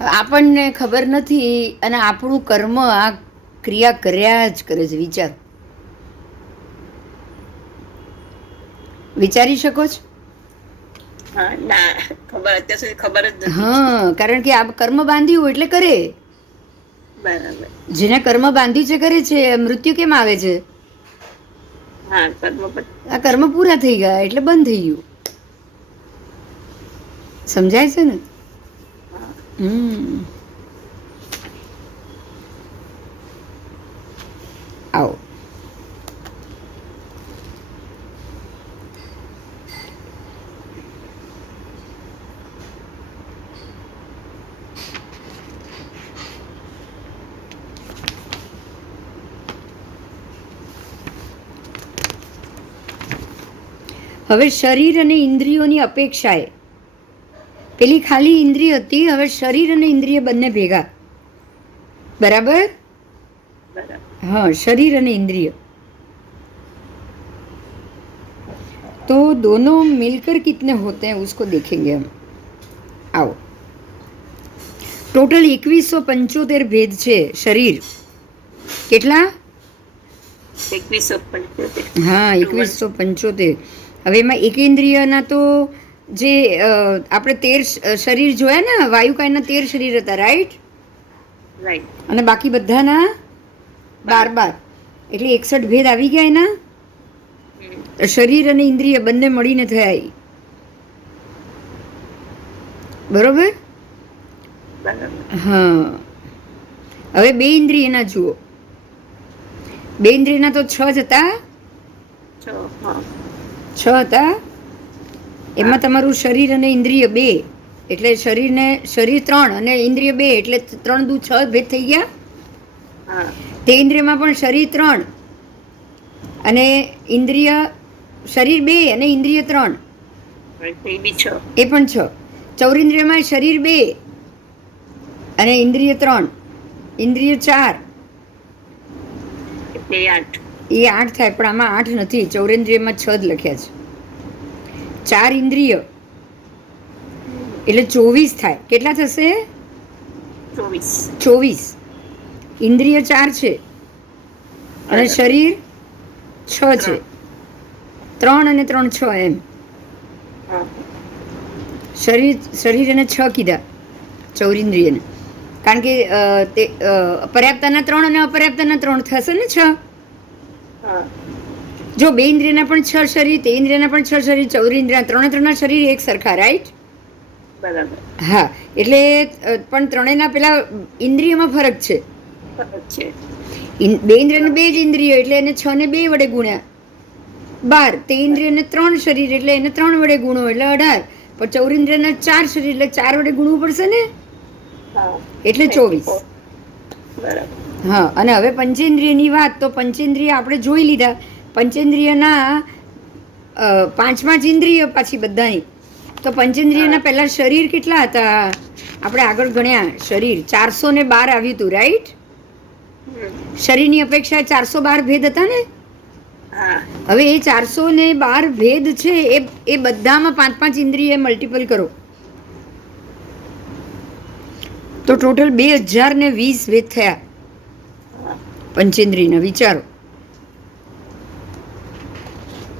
આપણને ખબર નથી અને આપણું કર્મ આ ક્રિયા કર્યા જ કરે છે. વિચારી શકો છો? ના, ખબર અત્યાર સુધી ખબર જ નથી. હા, કારણ કે આ કર્મ બાંધ્યું એટલે કરે. બરાબર. જેને કર્મ બાંધ્યું છે કરે છે. મૃત્યુ કેમ આવે છે? હા, કર્મ આ કર્મ પૂરા થઈ ગયા એટલે બંધ થઈ ગયું. સમજાય છે ને? હા. આવો. હવે શરીર અને ઇન્દ્રિયોની અપેક્ષાએ પેલી ખાલી ઇન્દ્રિય હતી, હવે શરીર અને ઇન્દ્રિય બંને ભેગા. બરાબર? બરાબર. हाँ, शरीर અને इंद्रिय तो दोनों मिलकर कितने होते हैं उसको देखेंगे हम. आओ. टोटल 2175 भेद છે શરીર. કેટલા? 2175. હા, 2175. હવે એમાં એકેન્દ્રિયના તો જે આપણે 13 શરીર જોયા ને, વાયુકાયના 13 શરીર હતા, રાઈટ? રાઈટ. અને બાકી બધાના 12 એટલે 61 ભેદ આવી ગયા એના. શરીર અને ઇન્દ્રિય બંને મળીને થયા. બરોબર? હા. હવે બે ઇન્દ્રિયના જુઓ. બે ઇન્દ્રિયના તો 6 જ હતા. 6 હતા. એમાં તમારું શરીર અને ઇન્દ્રિય 2 એટલે શરીર 3 અને ઇન્દ્રિય 2 એટલે 3 દુ 6 ભેદ થઈ ગયા. તે ઇન્દ્રિયમાં પણ શરીર 3 અને ઇન્દ્રિય શરીર 2 અને ઇન્દ્રિય 3 એ પણ 6. ચૌરિન્દ્રિયમાં શરીર 2 અને ઇન્દ્રિય 3 ઇન્દ્રિય 4 એ 8 થાય, પણ આમાં 8 નથી. ચૌરેન્દ્રિયમાં 6 જ લખ્યા છે. 4 ઇન્દ્રિય એટલે 24 થાય. કેટલા થશે? 24. ઇન્દ્રિય 4 છે અને શરીર 6 છે. 3 અને 3 6 એમ. શરીર અને 6 કીધા ચૌરિન્દ્રિયને, કારણ કે તે પર્યાપ્તના 3 અને અપર્યાપ્તના 3 થશે ને 6. જો બે ઇન્દ્રિયના પણ 6 શરીર, તે ઇન્દ્રિયના પણ 6 શરીર, ચૌરિન્દ્રિયના 3 શરીર એક સરખા, રાઈટ? બરાબર. હા, એટલે પણ ત્રણેયના પેલા ઇન્દ્રિયમાં ફરક છે. બે ઇન્દ્રિયને 2 જ ઇન્દ્રિય એટલે એને 6 ને 2 વડે ગુણ્યા 12. તે ઇન્દ્રિયને 3 શરીર એટલે એને 3 વડે ગુણો એટલે 18. પણ ચૌરિન્દ્રિયને 4 શરીર એટલે 4 વડે ગુણવું પડશે ને, એટલે 24. હા, અને હવે પંચેન્દ્રિયની વાત, તો પંચેન્દ્રિય આપણે જોઈ લીધા. પંચેન્દ્રિયના 5 ઇન્દ્રિય પાછી બધાની. તો પંચેન્દ્રિયના પહેલા શરીર કેટલા હતા? આપણે આગળ ગણ્યા. શરીર 412 આવ્યું હતું, રાઈટ? શરીરની અપેક્ષા 412 ભેદ હતા ને. હવે એ 412 ભેદ છે એ બધામાં 5 ઇન્દ્રિય મલ્ટીપલ કરો તો ટોટલ 2020 ભેદ થયા पंचेंद्रिय. विचारो,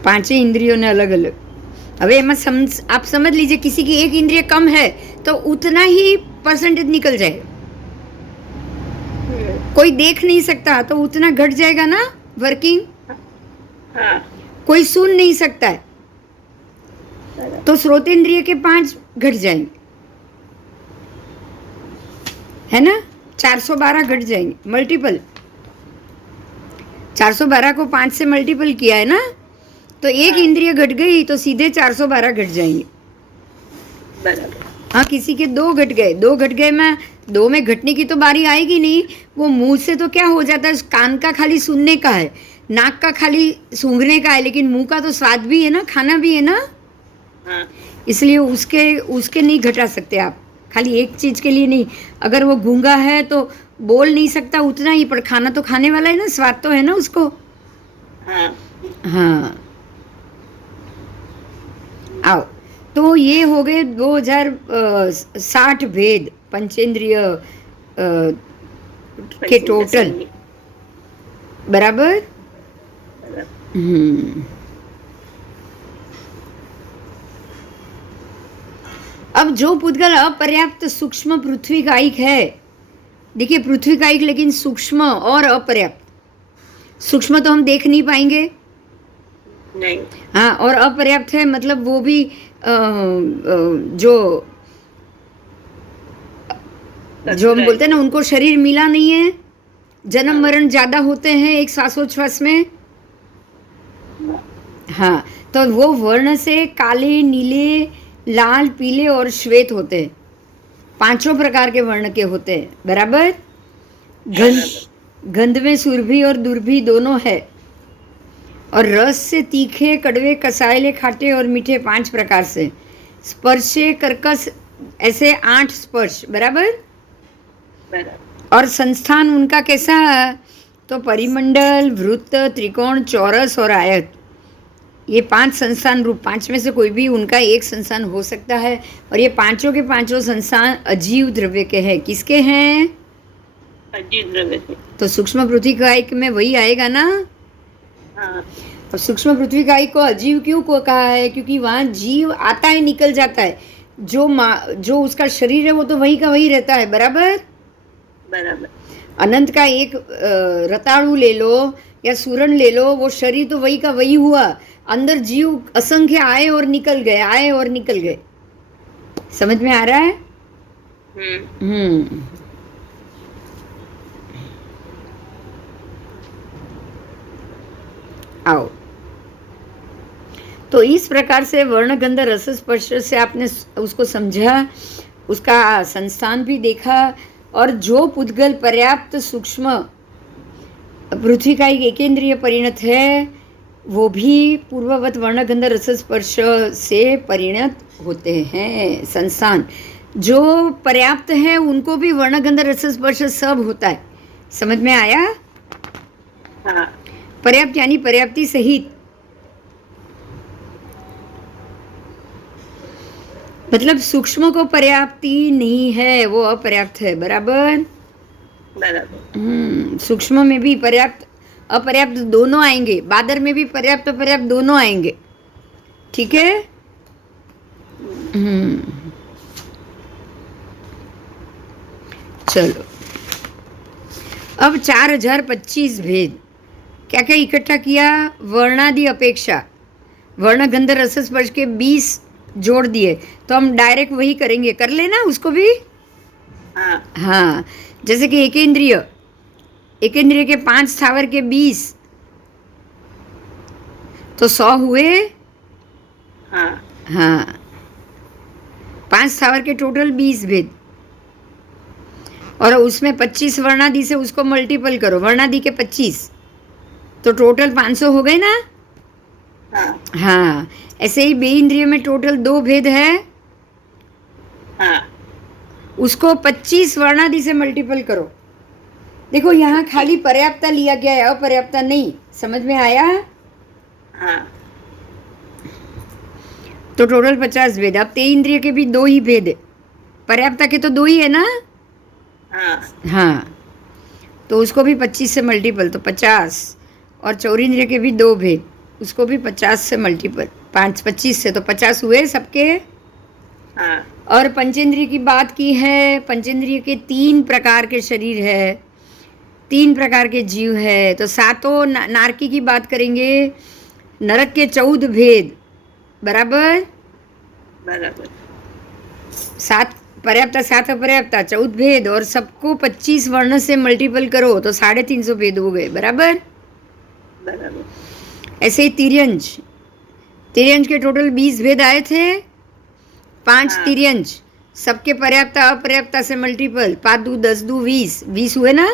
5 इंद्रियों ने अलग अलग. अब आप समझ लीजिए किसी की एक इंद्रिय कम है तो उतना ही परसेंटेज निकल जाएगा. कोई देख नहीं सकता तो उतना घट जाएगा ना वर्किंग. कोई सुन नहीं सकता है तो श्रोतेंद्रिय के 5 घट जाएंगे, है ना? 412 घट जाएंगे मल्टीपल. 412 को 5 से मल्टीपल किया है ना, तो एक इंद्रिय घट गई तो सीधे 412 घट जाएंगे. हाँ, किसी के 2 घट गए. 2 घट गए में 2 में घटने की तो बारी आएगी नहीं. वो मुंह से तो क्या हो जाता है, कान का खाली सुनने का है, नाक का खाली सूंघने का है, लेकिन मुंह का तो स्वाद भी है ना, खाना भी है ना. इसलिए उसके नहीं घटा सकते आप. खाली एक चीज के लिए नहीं. अगर वो गूंगा है तो बोल नहीं सकता उतना ही, पर खाना तो खाने वाला है ना, स्वाद तो है ना उसको. हाँ. आओ, तो ये हो गए 2060 भेद. पंचेंद्रिय के टोटल, बराबर। अब जो पुद्गल अपर्याप्त सूक्ष्म पृथ्वी कायिक है, देखिए पृथ्वी कायिक लेकिन सूक्ष्म और अपर्याप्त। सूक्ष्म तो हम देख नहीं पाएंगे, नहीं। हाँ, और अपर्याप्त है मतलब वो भी जो हम बोलते हैं ना, उनको शरीर मिला नहीं है, जन्म मरण ज्यादा होते हैं एक श्वासोच्छ्वास में। हाँ, तो वो वर्ण से काले, नीले, लाल, पीले और श्वेत होते हैं, 5 प्रकार के वर्ण के होते हैं, बराबर। गंध में सुरभि और दुर्भि दोनों है, और रस से तीखे, कड़वे, कसायले, खाटे और मीठे 5 प्रकार से। स्पर्शे, कर्कश, ऐसे 8 स्पर्श, बराबर। और संस्थान उनका कैसा, तो परिमंडल, वृत्त, त्रिकोण, चौरस और आयत, ये 5 संस्थान रूप। 5 में से कोई भी उनका एक संस्थान हो सकता है, और ये 5 के 5 संस्थान अजीव द्रव्य के हैं। किसके हैं? अजीव द्रव्य के। तो सूक्ष्म पृथ्वी कायिक में वही आएगा ना। हाँ। और सूक्ष्म पृथ्वी कायिक को अजीव क्यों को कहा है? क्योंकि वहाँ जीव आता है, निकल जाता है। जो उसका शरीर है वो तो वही का वही रहता है, बराबर। अनंत का एक रताड़ू ले लो या सूरन ले लो, वो शरीर तो वही का वही हुआ, अंदर जीव असंख्य आए और निकल गए, आए और निकल गए। समझ में आ रहा है? आओ, तो इस प्रकार से वर्ण, गंध, रस, स्पर्श से आपने उसको समझा, उसका संस्थान भी देखा, और जो पुद्गल पर्याप्त सूक्ष्म पृथ्वी का एक एकेंद्रिय परिणत है, वो भी पूर्ववत वर्ण, गंध, रस, स्पर्श से परिणत होते हैं। संस्थान जो पर्याप्त है उनको भी वर्ण, गंध, रस, स्पर्श सब होता है। समझ में आया? हाँ। पर्याप्त यानी पर्याप्ति सहित, मतलब सूक्ष्म को पर्याप्ति नहीं है, वो अपर्याप्त है, बराबर। सूक्ष्म में भी पर्याप्त अपर्याप्त दोनों आएंगे, बादर में भी पर्याप्त अपर्याप्त दोनों आएंगे, ठीक है। चलो, अब 4025 भेद क्या क्या इकट्ठा किया? वर्णादि अपेक्षा वर्ण, गंध, रस, स्पर्श के 20 जोड़ दिए, तो हम डायरेक्ट वही करेंगे, कर लेना उसको भी। हाँ, जैसे कि एकेंद्रिय के 5 स्थावर के 20, तो 100 हुए। हाँ, 5 स्थावर के टोटल 20 भेद, और उसमें 25 वर्णादि से उसको मल्टीपल करो, वर्णादि के 25, तो टोटल 500 हो गए ना। हाँ, ऐसे ही बे इंद्रिय में टोटल 2 भेद है, उसको 25 वर्णादि से मल्टीपल करो। देखो यहाँ खाली पर्याप्तता लिया गया है, अपर्याप्तता नहीं। समझ में आया? तो टोटल 50 भेद। अब ते इंद्रिय के भी 2 ही भेद है, पर्याप्तता के तो 2 ही है ना। हाँ, तो उसको भी 25 से मल्टीपल, तो 50, और चौरिंद्रिय के भी 2 भेद, उसको भी 50 से मल्टीपल, 25 से, तो 50 हुए सबके। और पंचेंद्रिय की बात की है, पंचेंद्रिय के 3 प्रकार के शरीर है, 3 प्रकार के जीव है, तो 7 नारकी की बात करेंगे, नरक के 14 भेद, बराबर। 7 पर्याप्ता, 7 अपर्याप्ता, 14 भेद, और सबको 25 वर्ण से मल्टीपल करो तो 350 भेद हो गए, बराबर। ऐसे ही तिर्यंज के टोटल 20 भेद आए थे, 5 तिर्यंज, सबके पर्याप्ता अपर्याप्ता से मल्टीपल, 5 दू 10 दू 20 हुए ना।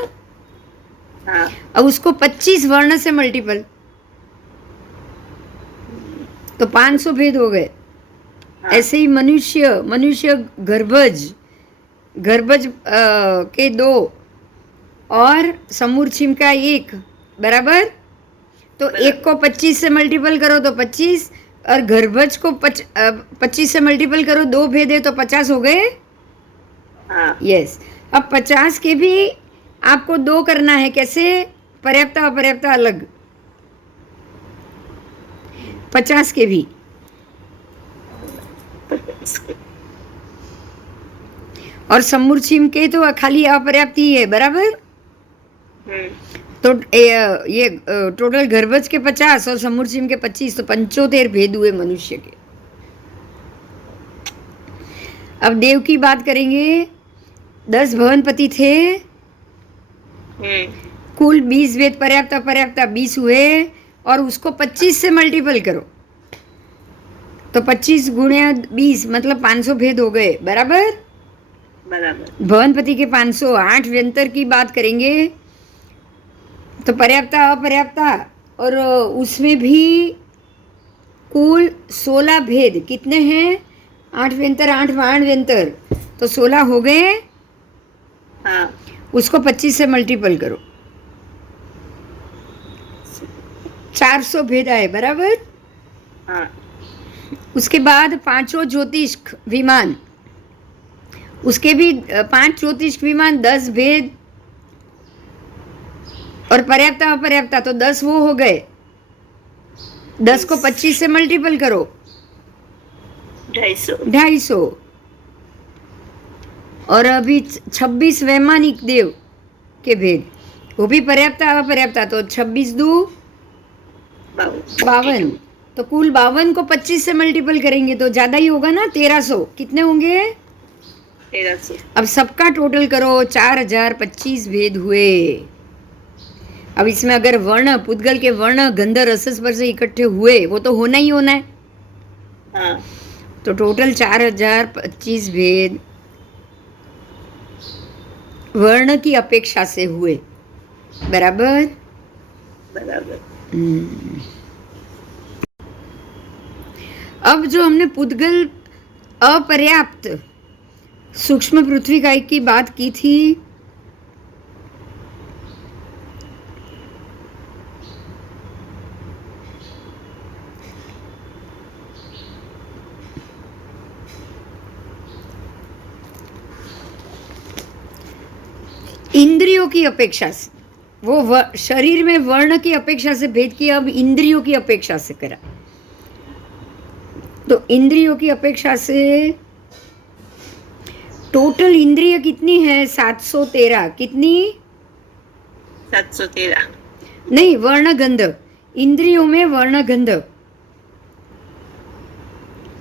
अब उसको 25 वर्ण से मल्टीपल, तो 500 भेद हो गए। ऐसे ही मनुष्य गर्भज के 2 और समूर्छिम का 1, बराबर। तो 1 को 25 से मल्टीपल करो तो 25, और गर्भज को 25 से मल्टीपल करो, 2 भेद है तो 50 हो गए। हाँ यस। अब 50 के भी आपको दो करना है, कैसे? पर्याप्त अपर्याप्त अलग। 50 के भी, और समूर्छिम के तो खाली अपर्याप्त ही है, बराबर। तो ये टोटल गर्भज के 50 और समूर्छिम के 25, तो 75 भेद हुए मनुष्य के। अब देव की बात करेंगे। 10 भवनपति थे, कुल 20 भेद पर्याप्त अपर्याप्त 20 हुए, और उसको 25 से मल्टीपल करो तो 25 गुणिया 20 मतलब 500 भेद हो गए, बराबर। बराबर। भवनपति के 500। 8 व्यंतर की बात करेंगे तो पर्याप्त अपर्याप्त, और उसमें भी कुल 16 भेद कितने हैं? 8 व्यंतर 8 व्यंतर, तो 16 हो गए। हाँ। उसको 25 से मल्टीपल करो, 400 भेद आए, बराबर। हाँ। उसके बाद 5 ज्योतिष विमान, उसके भी 5 ज्योतिष विमान 10 भेद, और पर्याप्त अपर्याप्त तो 10 वो हो गए। 10 को 25 से मल्टीपल करो, 250। और अभी 26 वैमानिक देव के भेद, वो भी पर्याप्त अपर्याप्त, तो 26 दू 52, तो कुल 52 को 25 से मल्टीपल करेंगे तो ज़्यादा ही होगा ना, 1300। कितने होंगे? 1300। अब सबका टोटल करो, 4025 भेद हुए। अब इसमें अगर वर्ण, पुद्गल के वर्ण गंध रस स्पर्श से इकट्ठे हुए, वो तो होना ही होना है। हाँ। तो टोटल 4025 भेद वर्ण की अपेक्षा से हुए, बराबर। बराबर। अब जो हमने पुद्गल अपर्याप्त सूक्ष्म पृथ्वी काय की बात की थी, इंद्रियों की अपेक्षा से, वो शरीर में वर्ण की अपेक्षा से भेद किया, अब इंद्रियों की अपेक्षा से करा। तो इंद्रियों की अपेक्षा से टोटल इंद्रिय कितनी है? 713। कितनी? 713। नहीं, वर्णगंध, इंद्रियों में वर्णगंध,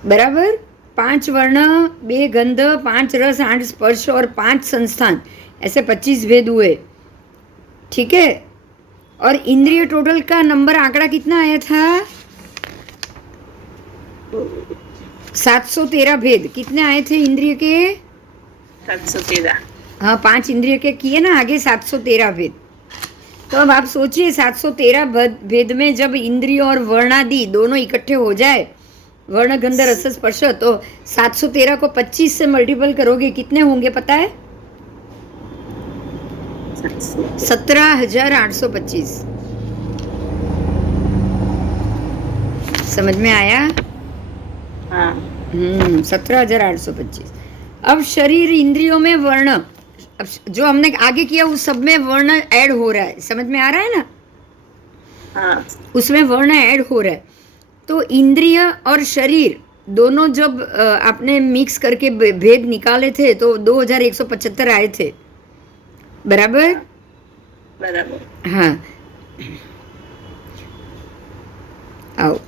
बराबर। 5 वर्ण, 2 गंध, 5 रस, 8 स्पर्श और 5 संस्थान, ऐसे 25 भेद हुए, ठीक है। और इंद्रिय टोटल का नंबर आंकड़ा कितना आया था? 713 भेद कितने आए थे इंद्रिय के? 713। हाँ, 5 इंद्रिय के किए ना आगे, 713 भेद। तो अब आप सोचिए, 713 भेद में जब इंद्रिय और वर्णादि दोनों इकट्ठे हो जाए, वर्ण गंध रस स्पर्श, तो 713 को 25 से मल्टीपल करोगे, कितने होंगे पता है? 17,825। समझ में आया? हाँ। 17,825। अब शरीर इंद्रियों में वर्ण, अब जो हमने आगे किया उस सब में वर्ण ऐड हो रहा है, समझ में आ रहा है ना? हाँ। उसमें वर्ण ऐड हो रहा है। तो इंद्रिय और शरीर दोनों जब आपने मिक्स करके भेद निकाले थे तो 2175 आए थे, बराबर। बराबर। हाँ, आओ।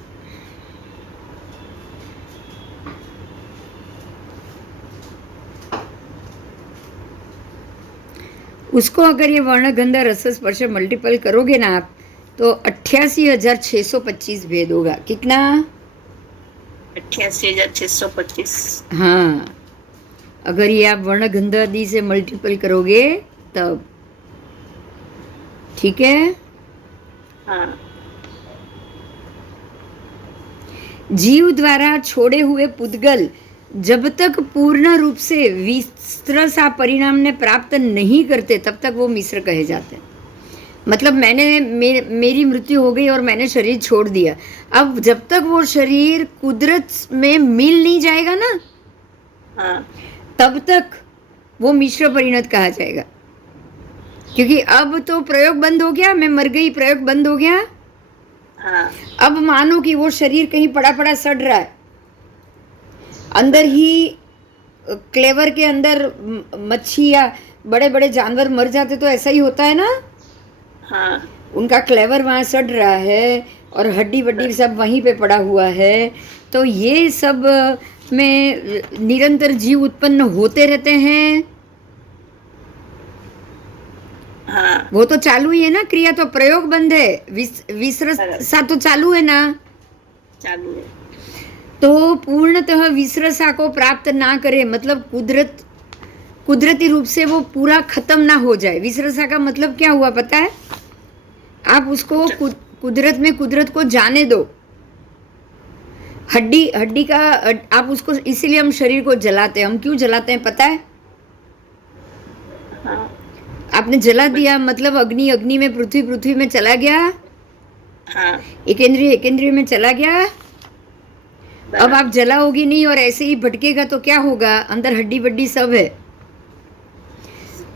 उसको अगर ये वर्ण गंध रस स्पर्श मल्टीपल करोगे ना आप, तो 88,625 भेद होगा। कितना? 88,625। हाँ, अगर ये आप वर्ण गंध आदि से मल्टीपल करोगे तब, ठीक है। हाँ। जीव द्वारा छोड़े हुए पुद्गल जब तक पूर्ण रूप से विस्त्र सा परिणाम ने प्राप्त नहीं करते तब तक वो मिश्र कहे जाते हैं। मतलब मेरी मृत्यु हो गई और मैंने शरीर छोड़ दिया, अब जब तक वो शरीर कुदरत में मिल नहीं जाएगा ना, हाँ। तब तक वो मिश्र परिणत कहा जाएगा। क्योंकि अब तो प्रयोग बंद हो गया, मैं मर गई, प्रयोग बंद हो गया। हाँ अब मानो कि वो शरीर कहीं पड़ा पड़ा सड़ रहा है, अंदर ही क्लेवर के अंदर मच्छी या बड़े बड़े जानवर मर जाते तो ऐसा ही होता है ना। हाँ उनका क्लेवर वहाँ सड़ रहा है और हड्डी वड्डी सब वहीं पे पड़ा हुआ है। तो ये सब में निरंतर जीव उत्पन्न होते रहते हैं। हाँ वो तो चालू ही है ना क्रिया, तो प्रयोग बंद है, विसरसा तो चालू है ना। चालू है। तो पूर्णतः विसरसा को प्राप्त ना करे, मतलब कुदरती रूप से वो पूरा खत्म ना हो जाए। विसरसा का मतलब क्या हुआ पता है? आप उसको कुदरत में कुदरत को जाने दो। हड्डी का आप उसको, इसीलिए हम शरीर को जलाते हैं। हम क्यों जलाते हैं पता है? हाँ आपने जला दिया मतलब अग्नि में, पृथ्वी में चला गया, हाँ एक इंद्रिय में चला गया। अब आप जलाओगी नहीं और ऐसे ही भटकेगा तो क्या होगा? अंदर हड्डी वड्डी सब है।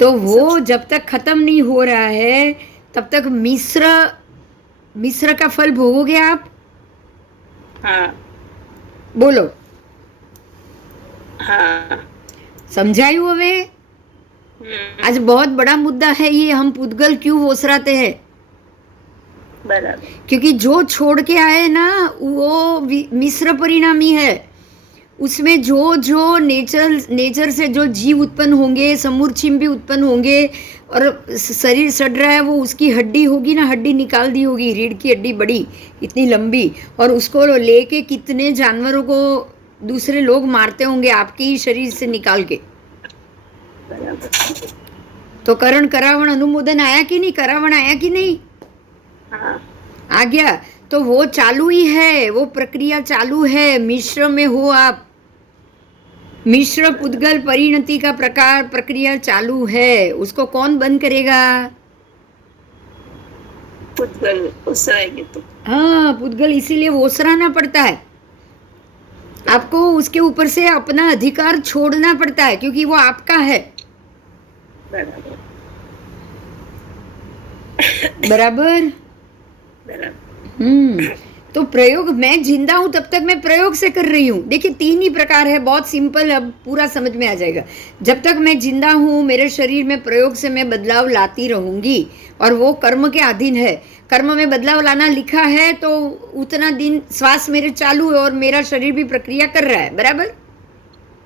तो वो जब तक खत्म नहीं हो रहा है तब तक मिश्र का फल भोगोगे आप। हाँ बोलो, हाँ समझायू હવે? आज बहुत बड़ा मुद्दा है ये, हम पुद्गल क्यों ओसराते हैं? बराबर। क्योंकि जो छोड़ के आए ना वो मिश्र परिणामी है। उसमें जो नेचर से जो जीव उत्पन्न होंगे, समूर्छिम भी उत्पन्न होंगे, और शरीर सड़ रहा है, वो उसकी हड्डी होगी ना, हड्डी निकाल दी होगी, रीढ़ की हड्डी बड़ी इतनी लंबी, और उसको लेके कितने जानवरों को दूसरे लोग मारते होंगे आपके ही शरीर से निकाल के। तो करण करावण अनुमोदन आया कि नहीं? करावण आया कि नहीं? हाँ आ गया। तो वो चालू ही है, वो प्रक्रिया चालू है। मिश्र में हो आप, मिश्र पुद्गल परिणति का प्रक्रिया चालू है। उसको कौन बंद करेगा? पुद्गल ओसराएंगे तो। हाँ, पुद्गल इसीलिए ओसराना पड़ता है आपको। उसके ऊपर से अपना अधिकार छोड़ना पड़ता है क्योंकि वो आपका है। बराबर बराबर। बराबर। तो प्रयोग, मैं जिंदा हूं तब तक मैं प्रयोग से कर रही हूँ। देखिए 3 ही प्रकार है, बहुत सिंपल, अब पूरा समझ में आ जाएगा। जब तक मैं जिंदा हूँ मेरे शरीर में प्रयोग से मैं बदलाव लाती रहूंगी, और वो कर्म के अधीन है। कर्म में बदलाव लाना लिखा है तो उतना दिन श्वास मेरे चालू है और मेरा शरीर भी प्रक्रिया कर रहा है। बराबर।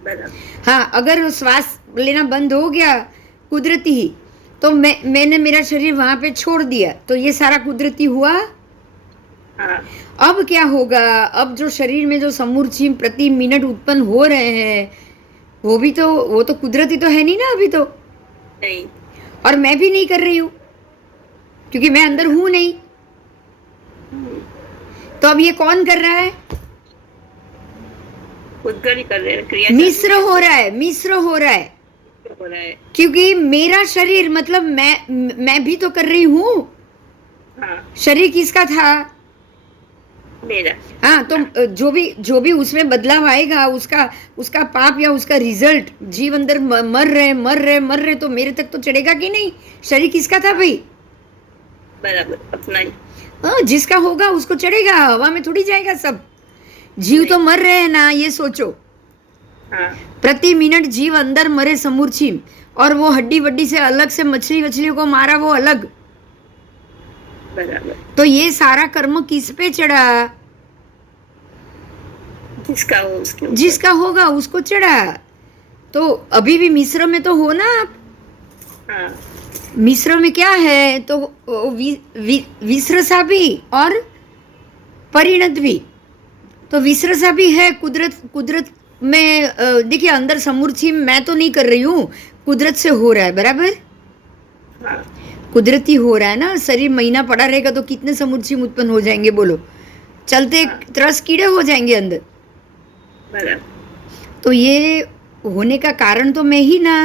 बराबर। हाँ, अगर श्वास लेना बंद हो गया कुदरती ही, तो मैंने मेरा शरीर वहां पे छोड़ दिया, तो ये सारा कुदरती हुआ। हाँ अब क्या होगा? अब जो शरीर में जो समूर्छिम प्रति मिनट उत्पन्न हो रहे हैं वो तो कुदरती तो है नहीं ना अभी तो। नहीं। और मैं भी नहीं कर रही हूँ क्योंकि मैं अंदर हूं नहीं। तो अब ये कौन कर रहा है? पुद्गल ही कर रहे हैं, क्रिया मिश्र हो रहा है, मिश्र हो रहा है। हो रहा है। क्योंकि मेरा शरीर, मतलब मैं भी तो कर रही हूँ। हाँ शरीर किसका था? मेरा। हाँ, तो जो भी उसमें बदलाव आएगा, उसका पाप या उसका रिजल्ट, जीव अंदर मर रहे तो मेरे तक तो चढ़ेगा कि नहीं? शरीर किसका था भाई? बराबर, अपना ही। हाँ, जिसका होगा उसको चढ़ेगा, हवा में थोड़ी जाएगा सब। जीव तो मर रहे हैं ना, ये सोचो। हाँ प्रति मिनट जीव अंदर मरे समूर्छिम, और वो हड्डी वड्डी से अलग से मछलियों को मारा, वो अलग। बराबर। तो ये सारा कर्म किस पे चढ़ा? जिसका हो उसके ऊपर। जिसका होगा उसको चढ़ा। तो अभी भी मिश्र में तो हो ना आप। हाँ मिश्र में क्या है? तो विसरसा भी और परिणत भी। तो विसरसा भी है कुदरत में। देखिए अंदर समूर्छिम मैं तो नहीं कर रही हूँ, कुदरत से हो रहा है। बराबर। हाँ कुदरती हो रहा है ना। शरीर महीना पड़ा रहेगा तो कितने समूर्छिम उत्पन्न हो जाएंगे बोलो? चलते तरस कीड़े हो जाएंगे अंदर। बराबर। तो ये होने का कारण तो मैं ही ना।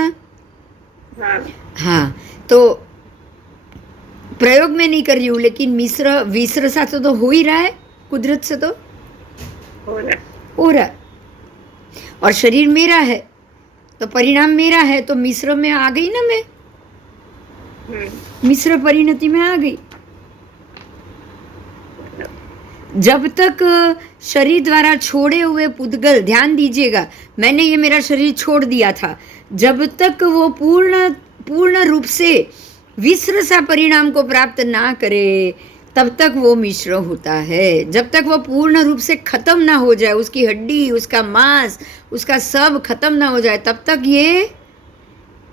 हाँ हाँ, तो प्रयोग में नहीं कर रही हूँ, लेकिन विसरसा तो हो ही रहा है, कुदरत से तो हो रहा है। हो रहा है। और शरीर मेरा है, तो परिणाम मेरा है, तो मिश्र में आ गई ना मैं, मिश्र परिणति में आ गई। जब तक शरीर द्वारा छोड़े हुए पुद्गल, ध्यान दीजिएगा, मैंने ये मेरा शरीर छोड़ दिया था, जब तक वो पूर्ण रूप से विश्रसा परिणाम को प्राप्त ना करे तब तक वो मिश्र होता है। जब तक वो पूर्ण रूप से खत्म ना हो जाए, उसकी हड्डी, उसका मांस, उसका सब खत्म ना हो जाए, तब तक ये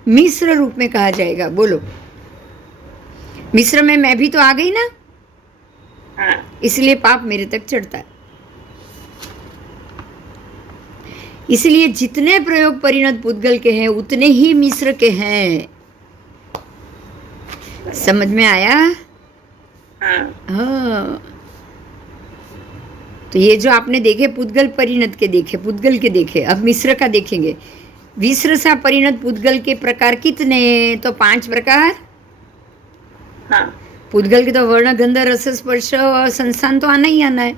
मिश्र रूप में कहा जाएगा। बोलो, मिश्र में मैं भी तो आ गई ना, इसलिए पाप मेरे तक चढ़ता है। इसलिए जितने प्रयोग परिणत पुद्गल के हैं उतने ही मिश्र के हैं। समझ में आया? हाँ। तो ये जो आपने देखे पुद्गल परिणत के देखे, पुद्गल के देखे, अब मिश्र का देखेंगे। विश्रसा परिणत पुद्गल के प्रकार कितने? तो 5 प्रकार। पुद्गल के तो वर्ण, गंध, रस, स्पर्श और संस्थान तो आना ही आना है।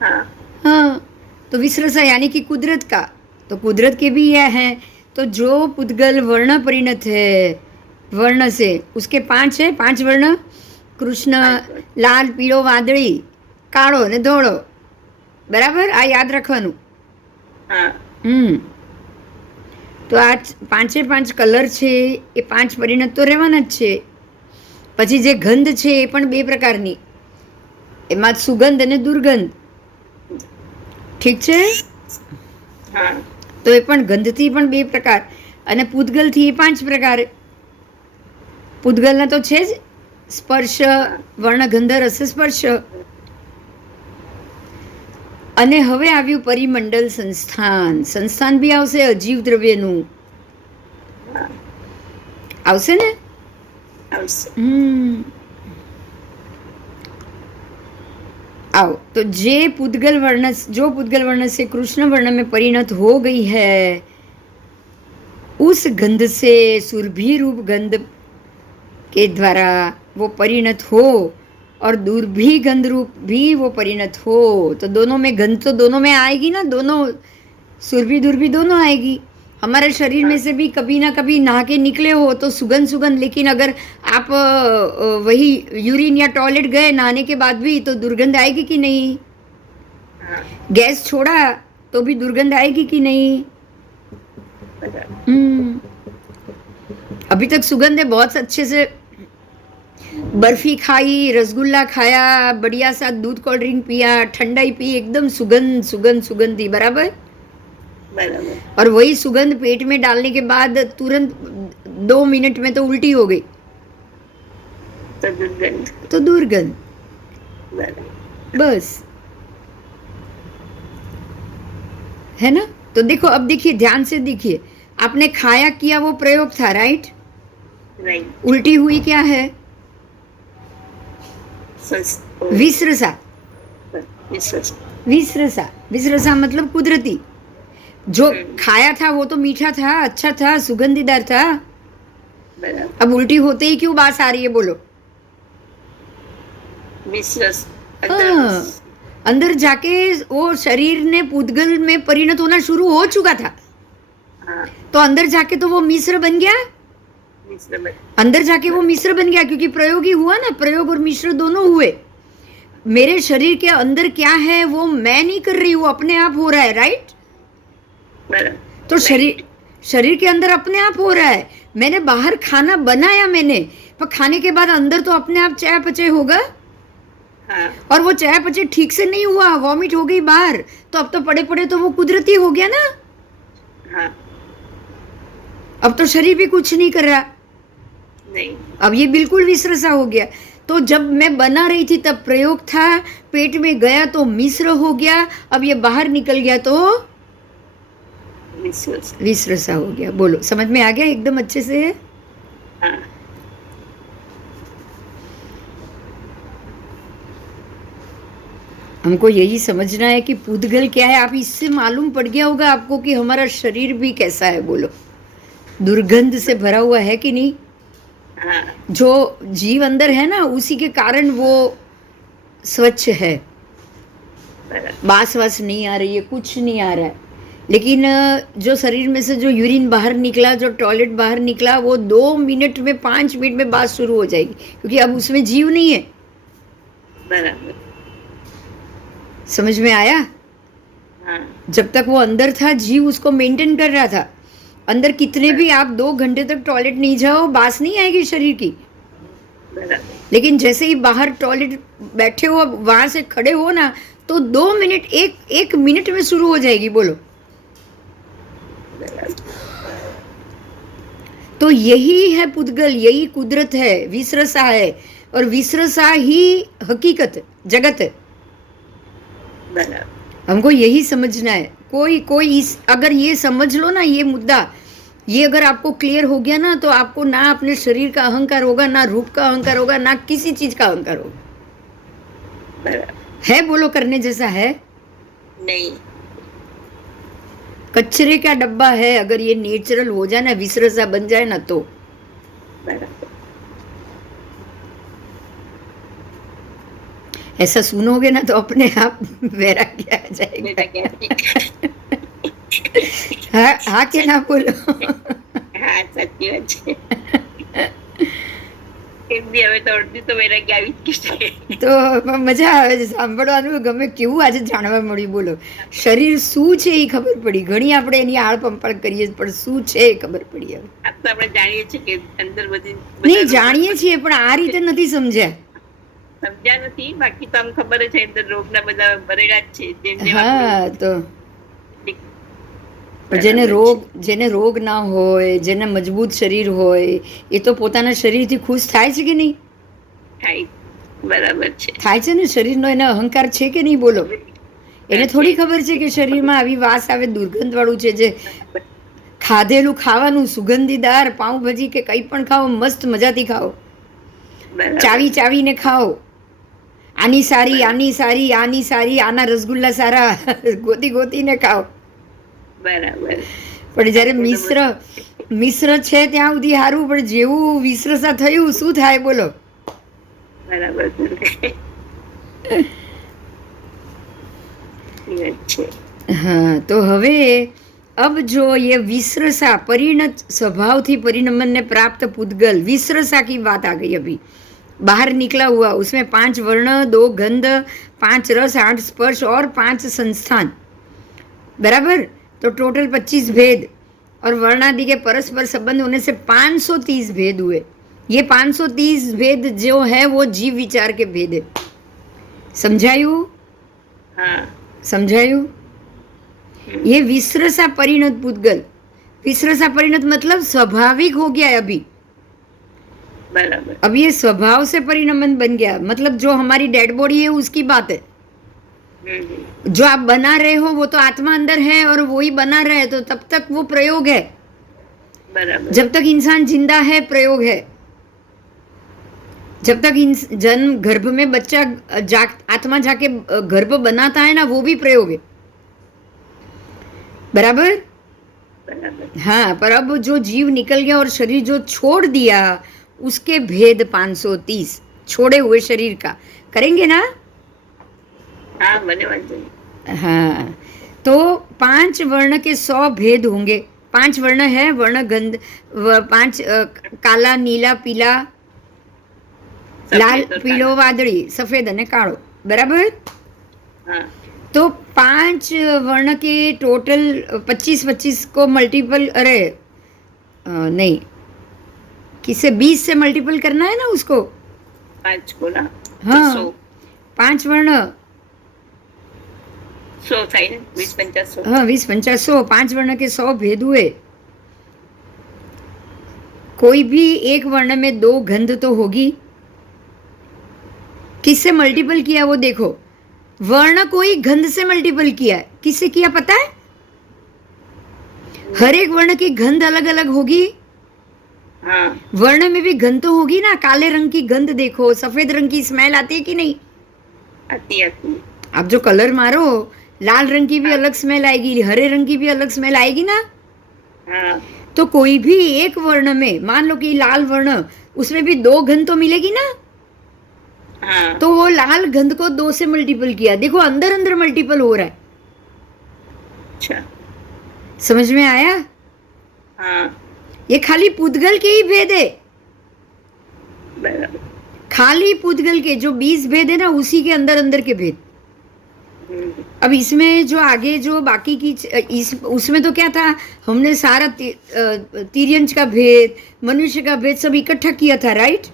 हाँ। तो विश्रसा यानी कि कुदरत का, तो कुदरत के भी यह है। तो जो पुद्गल वर्ण परिणत है, वर्ण से उसके 5 है, 5 वर्ण, કૃષ્ણ, લાલ, પીળો, વાદળી, કાળો ને ધોળો, બરાબર? આ યાદ રાખવાનું. તો આ 5 કલર છે, એ 5 પરિણત તો રહેવાના જ છે. પછી જે ગંધ છે એ પણ 2 પ્રકારની, એમાં સુગંધ અને દુર્ગંધ. ઠીક છે? તો એ પણ ગંધથી પણ 2 પ્રકાર, અને પૂતગલથી 5 પ્રકાર. પૂતગલના તો છે જ સ્પર્શ, વર્ણ, ગંધ, રસ, સ્પર્શ. અને હવે આવ્યું પરિમંડળ સંસ્થાન. સંસ્થાન બી આવશે અજીવ દ્રવ્યનું, આવશે ને? आओ, तो जे पुद्गल वर्ण, जो पुद्गल वर्ण से कृष्ण वर्ण में परिणत हो गई है, उस गंध से सुरभि रूप गंध के द्वारा वो परिणत हो, और दुर्भी गंध रूप भी वो परिणत हो. तो दोनों में गंध तो दोनों में आएगी ना, दोनों सुरभि दुर्भी दोनों आएगी. हमारे शरीर में से भी कभी ना कभी नहा के निकले हो तो सुगंध सुगंध, लेकिन अगर आप वही यूरिन या टॉयलेट गए नहाने के बाद भी तो दुर्गंध आएगी कि नहीं? गैस छोड़ा तो भी दुर्गंध आएगी कि नहीं? अभी तक सुगंध है, बहुत अच्छे से बर्फी खाई, रसगुल्ला खाया, बढ़िया सा दूध कोल्ड ड्रिंक पिया, ठंडाई पी, एकदम सुगंध सुगंध सुगंध थी, बराबर? और वही सुगंध पेट में डालने के बाद तुरंत 2 मिनट में तो उल्टी हो गई, तो दुर्गंध. बस, है ना? तो देखो, अब देखिए, ध्यान से देखिए, आपने खाया किया वो प्रयोग था, राइट? उल्टी हुई क्या है? विश्रसा. विश्रसा, विश्रसा मतलब कुदरती. जो खाया था वो तो मीठा था, अच्छा था, सुगंधीदार था. अब उल्टी होते ही क्यों बात आ रही है? बोलो. अंदर जाके वो शरीर ने पुद्गल में परिणत होना शुरू हो चुका था, तो अंदर जाके तो वो मिश्र बन गया. अंदर जाके वो मिश्र बन गया, क्योंकि प्रयोग ही हुआ ना, प्रयोग और मिश्र दोनों हुए. मेरे शरीर के अंदर क्या है वो मैं नहीं कर रही हूँ, अपने आप हो रहा है, राइट? तो शरीर के अंदर अपने आप हो रहा है. मैंने बाहर खाना बनाया, मैंने, पर खाने के बाद अंदर तो अपने आप चयापचय होगा. और वो चयापचय ठीक से नहीं हुआ, वॉमिट हो गई बाहर, तो अब तो पड़े पड़े तो वो कुदरती हो गया ना. अब तो शरीर भी कुछ नहीं कर रहा नहीं. अब ये बिल्कुल विश्रसा हो गया. तो जब मैं बना रही थी तब प्रयोग था, पेट में गया तो मिश्र हो गया, अब ये बाहर निकल गया तो विश्रसा हो गया. बोलो, समझ में आ गया एकदम अच्छे से? हमको यही समझना है कि पुद्गल क्या है. आप इससे मालूम पड़ गया होगा आपको कि हमारा शरीर भी कैसा है. बोलो, दुर्गंध से भरा हुआ है कि नहीं? जो जीव अंदर है ना, उसी के कारण वो स्वच्छ है. बास वास नहीं आ रही है, कुछ नहीं आ रहा है. लेकिन जो शरीर में से जो यूरिन बाहर निकला, जो टॉयलेट बाहर निकला, वो 2 मिनट में 5 मिनट में बात शुरू हो जाएगी, क्योंकि अब उसमें जीव नहीं है। बराबर। समझ में आया? हाँ जब तक वो अंदर था, जीव उसको मेंटेन कर रहा था। अंदर कितने भी आप 2 घंटे तक टॉयलेट नहीं जाओ, बास नहीं आएगी शरीर की। बराबर। लेकिन जैसे ही बाहर टॉयलेट बैठे हो, अब वहां से खड़े हो ना, तो 2 मिनट, एक मिनट में शुरू हो जाएगी। बोलो। बराबर। तो यही है पुद्गल, यही कुदरत है, विसरसा है, और विसरसा ही हकीकत, जगत है। बराबर। हमको यही समझना है। कोई इस अगर ये समझ लो ना, ये मुद्दा, ये अगर आपको क्लियर हो गया ना, तो आपको ना अपने शरीर का अहंकार होगा, ना रूप का अहंकार होगा, ना किसी चीज का अहंकार होगा। बराबर। है बोलो, करने जैसा है? नहीं। कचरे का डब्बा है, अगर ये नेचुरल हो जाए ना, विसरसा बन जाए ना, तो बराबर। ऐसा सुनोगे ना, तो अपने आप वैराग्य आ जाएगा। बेटा क्या? हाँ, हाँ के ना बोलो। હા સાચી વાત છે. એમ બી હવે તો અડધી તો વૈરાગ્ય આવી જ ગયું છે. તો મજા આવે છે સાંભળવાનું, ગમે કેવું આજે જાણવા મળ્યું. બોલો, શરીર શું છે એ ખબર પડી. ઘણી આપણે એની આળ પંપાળ કરીએ, પણ શું છે એ ખબર પડી. હવે આ તો આપણે જાણીએ છીએ કે અંદર બધી નહીં જાણીએ છીએ, પણ આ રીતે નથી સમજ્યા. સમજ્યા નથી, બાકી તો આમ ખબર જ છે અંદર રોગના બધા ભરેલા જ છે. જેમ જેમ હા, તો બરાબર જેને રોગ ના હોય, જેને મજબૂત શરીર હોય, એ તો પોતાના શરીરથી ખુશ થાય છે કે નહીં? થાય. બરાબર છે. થાય છે ને. શરીરનો એને અહંકાર છે કે નહીં? બોલો. એને થોડી ખબર છે કે શરીરમાં આવી વાસ આવે, દુર્ગંધ વાળું છે. જે ખાધેલું ખાવાનું સુગંધીદાર પાઉંભાજી કે કંઈ પણ ખાઓ, મસ્ત મજાથી ખાઓ, બરાબર. ચાવી ચાવીને ખાઓ. આની સારી, આની સારી, આની સારી, આના રસગુલ્લા સારા, ગોતી ગોતીને ખાઓ. બરાબર. પણ જ્યારે મિશ્ર છે ત્યાં સુધી સારું, પણ જેવું વિશ્રસા થયું, શું થાય? બોલો. બરાબર છે. हाँ, तो हवे अब जो ये विसरसा परिणत स्वभाव थी परिणमन ने प्राप्त पुद्गल, विसरसा की बात आ गई. अभी बाहर निकला हुआ, उसमें 5 वर्ण, 2 गंध, 5 रस, 8 स्पर्श और 5 संस्थान. बराबर. तो टोटल 25 भेद, और वर्णादि के परस्पर संबंध होने से 530 भेद हुए. ये 530 भेद जो है वो जीव विचार के भेद है. समझायु? हाँ. समझायु? ये विसरसा परिणत पुद्गल. विसरसा परिणत मतलब स्वाभाविक हो गया है अभी. बराबर. अब ये स्वभाव से परिणमन बन गया, मतलब जो हमारी डेड बॉडी है उसकी बात है. जो आप बना रहे हो वो तो आत्मा अंदर है, और वो ही बना रहे, तो तब तक वो प्रयोग है. बराबर. जब तक इंसान जिंदा है प्रयोग है. जब तक जन्म गर्भ में बच्चा आत्मा जाके गर्भ बनाता है ना, वो भी प्रयोग है. बराबर. बराबर. हाँ, पर अब जो जीव निकल गया और शरीर जो छोड़ दिया, उसके भेद 530 छोड़े हुए शरीर का करेंगे ना. हाँ, बने वाले. हाँ, तो 5 वर्ण के 100 भेद होंगे. 5 वर्ण है, वर्ण गंध, 5 काला, नीला, पीला, लाल, पीलो, वादળી, सफेद અને કાળો. बराबर. हाँ. तो 5 वर्ण के टोटल 25 को मल्टीपल, अरे नहीं, किसे 20 से मल्टीपल करना है ना उसको. 5 को ना. हाँ, 5 वर्ण 100 થાય ને. 20 50 100. हाँ, 20 50 100. 5 वर्ण के 100 भेद हुए. कोई भी एक वर्ण में 2 गंध तो होगी. किससे मल्टीपल किया वो देखो. वर्ण कोई गंध से मल्टीपल किया है. किससे किया पता है? हर एक वर्ण की गंध अलग अलग होगी. हाँ. वर्ण में भी गंध तो होगी ना. काले रंग की गंध देखो, सफेद रंग की स्मेल आती है कि नहीं? आती आती. आप जो कलर मारो, लाल रंग की भी अलग स्मेल आएगी, हरे रंग की भी अलग स्मेल आएगी ना. हाँ. तो कोई भी एक वर्ण में, मान लो कि लाल वर्ण, उसमें भी 2 गंध तो मिलेगी ना. हाँ. तो वो लाल गंध को 2 से मल्टीपल किया. देखो अंदर अंदर मल्टीपल हो रहा है. अच्छा. समझ में आया? हाँ ये खाली पूतगल के ही भेद है, बराबर। खाली पूतगल के जो 20 भेद है ना, उसी के अंदर अंदर के भेद। अब इसमें जो आगे जो बाकी की उसमें तो क्या था, हमने सारा तिर्यंच का भेद, मनुष्य का भेद सब इकट्ठा किया था, राइट?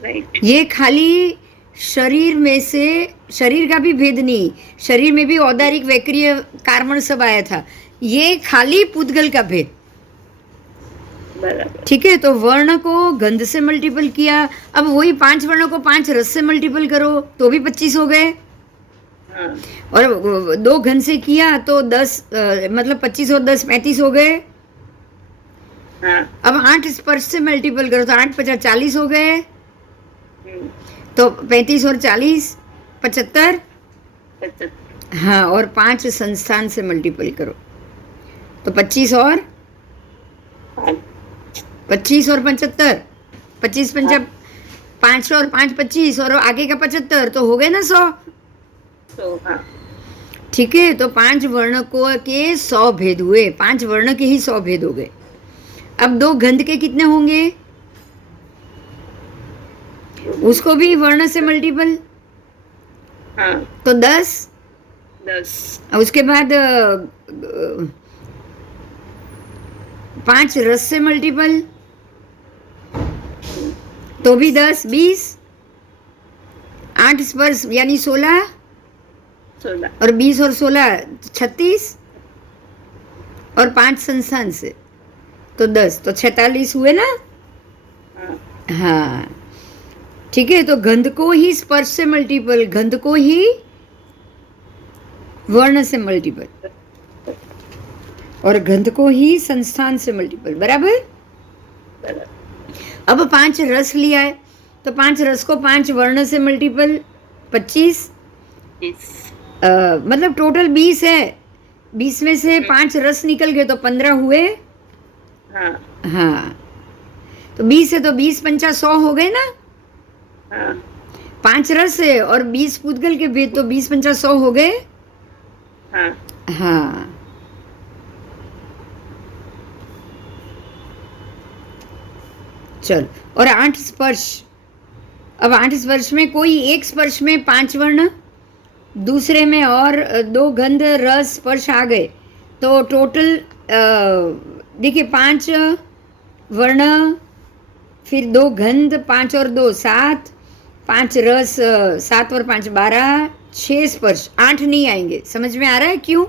राइट। ये खाली शरीर में से, शरीर का भी भेद नहीं, शरीर में भी औदारिक वैक्रिय कार्बन सब आया था, ये खाली पूतगल का भेद। बराबर। ठीक है, तो वर्ण को गंध से मल्टीपल किया, अब वही 5 वर्णों को 5 रस से मल्टीपल करो तो भी 25 हो गए, हाँ और 2 घन से किया तो 10 मतलब 25 और 10 35 हो गए। हाँ। अब 8 स्पर्श से मल्टीपल करो तो 8 50 40 हो गए, तो 35 और 40 75। 75। हाँ, और 5 संस्थान से मल्टीपल करो तो 25 और 75, 25 पंचा 5 और 5 25 और आगे का 75, तो हो गए ना 100। तो हाँ ठीक है, तो 5 वर्ण को के 100 भेद हुए, 5 वर्ण के ही 100 भेद हो गए। अब 2 गंध के कितने होंगे? उसको भी वर्ण से मल्टीपल, हाँ तो 10। 10। उसके बाद 5 रस से मल्टीपल तो भी 10 20, 8 स्पर्श यानी 16, 16। और 20 और 16 36, और 5 संस्थान से तो 10, तो 46 हुए ना? हाँ हाँ, ठीक है, तो गंध को ही स्पर्श से मल्टीपल, गंध को ही वर्ण से मल्टीपल, और गंध को ही संस्थान से मल्टीपल, बराबर? बराबर। अब 5 रस लिया है तो 5 रस को 5 वर्ण से मल्टीपल 25, 20। मतलब टोटल 20 है, 20 में से 5 रस निकल गए तो 15 हुए। हाँ हाँ, तो 20 है तो 20 पंचा 100 हो गए ना? हाँ 5 रस है और 20 पूतगल के भेद, तो 20 पंचा 100 हो गए। हाँ हाँ, चल, और 8 स्पर्श। अब 8 स्पर्श में कोई एक स्पर्श में 5 वर्ण, दूसरे में और 2 गंध रस स्पर्श आ गए, तो टोटल देखिए 5 वर्ण, फिर 2 गंध, 5 और 2 7, 5 रस 7 और 5 12, 6 स्पर्श, 8 नहीं आएंगे। समझ में आ रहा है क्यों?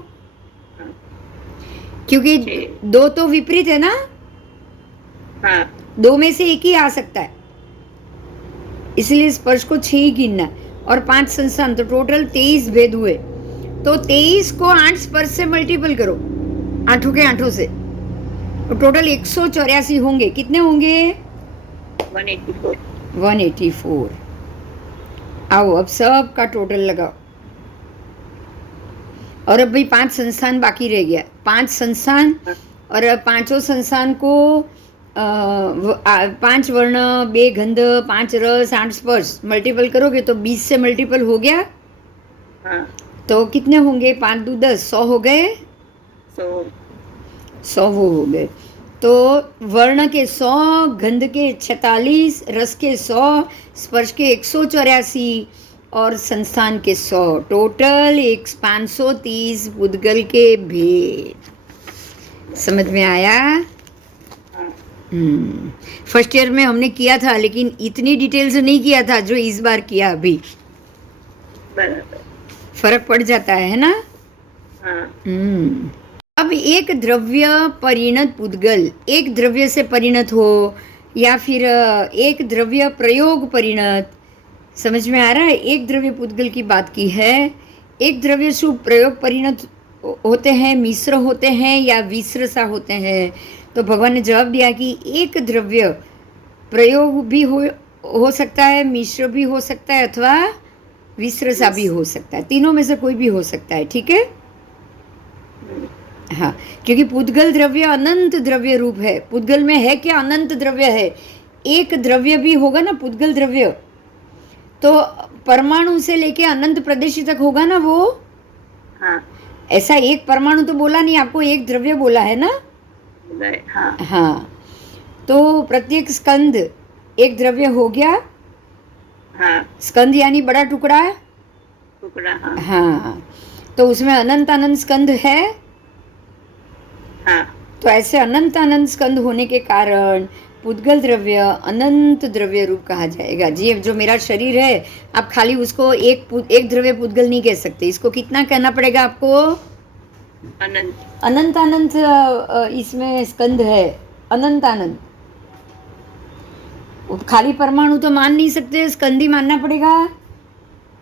क्योंकि 2 तो विपरीत है ना, हाँ 2 में से एक ही आ सकता है, इसलिए स्पर्श को 6 ही गिनना, और 5 संस्थान, तो टोटल 23 भेद हुए। तो 23 को 8 स्पर्श से मल्टीपल करो, 8 के 8 से, तो टोटल 184 होंगे। कितने होंगे? 184। 184। आओ अब सब का टोटल लगाओ, और अब भाई 5 संस्थान बाकी रह गया, 5 संस्थान, और पांचों संस्थान को 5 वर्ण, 2 गंध, 5 रस, 8 स्पर्श मल्टीपल करोगे तो 20 से मल्टीपल हो गया। हाँ तो कितने होंगे? 5 2 10, 100 हो गए। 100 वो हो गए। तो वर्ण के 100, गंध के 46, रस के 100, स्पर्श के 184 और संस्थान के 100, टोटल 530 पूतगल के भेद। समझ में आया? फर्स्ट ईयर में हमने किया था, लेकिन इतनी डिटेल से नहीं किया था जो इस बार किया। अभी बराबर। फर्क पड़ जाता है ना? हाँ अब एक द्रव्य परिणत पूतगल, एक द्रव्य से परिणत हो, या फिर एक द्रव्य प्रयोग परिणत, समझ में आ रहा है? एक द्रव्य पूतगल की बात की है। एक द्रव्य शुभ प्रयोग परिणत होते हैं, मिश्र होते हैं, या विश्र सा होते हैं। तो भगवान ने जवाब दिया कि एक द्रव्य प्रयोग भी हो सकता है, मिश्र भी हो सकता है, अथवा विश्र सा भी हो सकता है। तीनों में से कोई भी हो सकता है। ठीक है? हाँ, क्योंकि पूतगल द्रव्य अनंत द्रव्य रूप है। पूतगल में है क्या? अनंत द्रव्य है। एक द्रव्य भी होगा ना पूतगल द्रव्य, तो परमाणु से लेके अनंत प्रदेशी तक होगा ना वो। हाँ ऐसा एक परमाणु तो बोला नहीं आपको, एक द्रव्य बोला है ना। हाँ हाँ, तो प्रत्येक स्कंद एक द्रव्य हो गया। हाँ स्कंद यानी बड़ा टुकड़ा। टुकड़ा। हाँ हाँ, तो उसमें अनंत अनंत स्कंद है। हाँ तो ऐसे अनंत अनंत स्कंद होने के कारण पुद्गल द्रव्य अनंत द्रव्य रूप कहा जाएगा। जी, जो मेरा शरीर है, आप खाली उसको एक द्रव्य पुद्गल नहीं कह सकते। इसको कितना कहना पड़ेगा आपको? अनंत। अनंत अनंत इसमें स्कंद है, अनंत अनंत। खाली परमाणु तो मान नहीं सकते, स्कंद ही मानना पड़ेगा।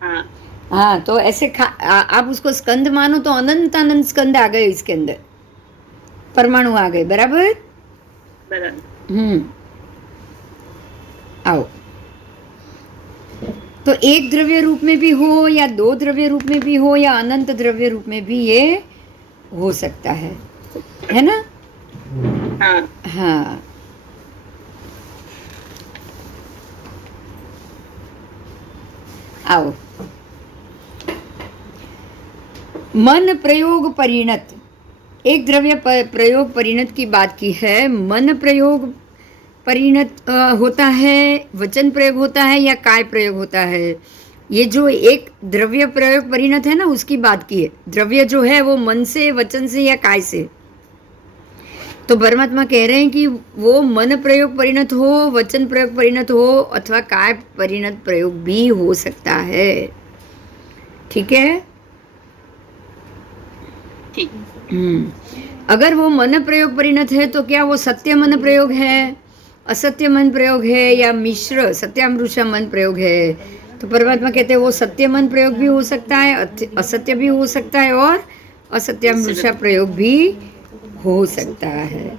हाँ हाँ, तो ऐसे आप उसको स्कंद मानो तो अनंत अनंत स्कंद आ गए, इसके अंदर परमाणु आ गए। बराबर। बराबर। आओ, तो एक द्रव्य रूप में भी हो या दो द्रव्य रूप में भी हो या अनंत द्रव्य रूप में भी ये हो सकता है ना। हाँ हाँ, आओ, मन प्रयोग परिणत। एक द्रव्य प्रयोग परिणत की बात की है। मन प्रयोग परिणत होता है, वचन प्रयोग होता है या काय प्रयोग होता है। ये जो एक द्रव्य प्रयोग परिणत है ना, उसकी बात की है। द्रव्य जो है वो मन से, वचन से या काय से। तो परमात्मा कह रहे हैं कि वो मन प्रयोग परिणत हो, वचन प्रयोग परिणत हो, अथवा काय परिणत प्रयोग भी हो सकता है। ठीक है। ठीक। अगर वो मन प्रयोग परिणत है तो क्या वो सत्य मन प्रयोग है, असत्य मन प्रयोग है, या मिश्र सत्यामृषा मन प्रयोग है। तो परमात्मा कहते हैं वो सत्य मन प्रयोग भी हो सकता है, असत्य भी हो सकता है, और असत्यामृषा प्रयोग भी हो सकता है।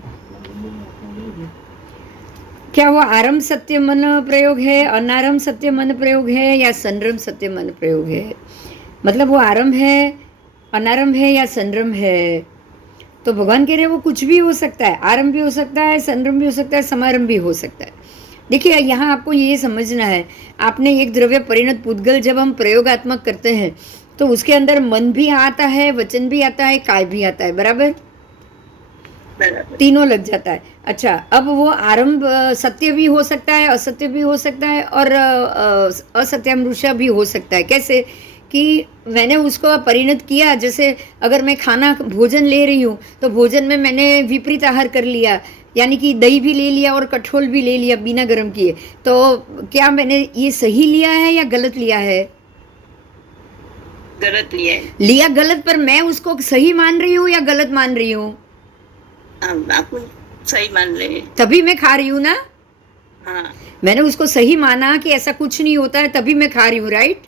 क्या वो आरंभ सत्य मन प्रयोग है, अनारंभ सत्य मन प्रयोग है, या संरंभ सत्य मन प्रयोग है। मतलब वो आरंभ है, अनारंभ है या संरंभ है। तो भगवान कह रहे हैं वो कुछ भी हो सकता है, आरंभ भी हो सकता है, संरंभ भी हो सकता है, समारंभ भी हो सकता है। देखिए, यहाँ आपको ये समझना है, आपने एक द्रव्य परिणत पुद्गल जब हम प्रयोगात्मक करते हैं तो उसके अंदर मन भी आता है, वचन भी आता है, काय भी आता है। बराबर, तीनों लग जाता है। अच्छा, अब वो आरंभ सत्य भी हो सकता है, असत्य भी हो सकता है, और असत्यामृषा भी हो सकता है। कैसे कि मैंने उसको परिणत किया, जैसे अगर मैं खाना भोजन ले रही हूँ तो भोजन में मैंने विपरीत आहार कर लिया, यानी कि दही भी ले लिया और कठोल भी ले लिया बिना गर्म किए। तो क्या मैंने ये सही लिया है या गलत लिया है? गलत लिया गलत, पर मैं उसको सही मान रही हूँ या गलत मान रही हूँ? आप सही मान रहे हैं, तभी मैं खा रही हूँ ना। हाँ, मैंने उसको सही माना कि ऐसा कुछ नहीं होता है, तभी मैं खा रही हूँ। राइट।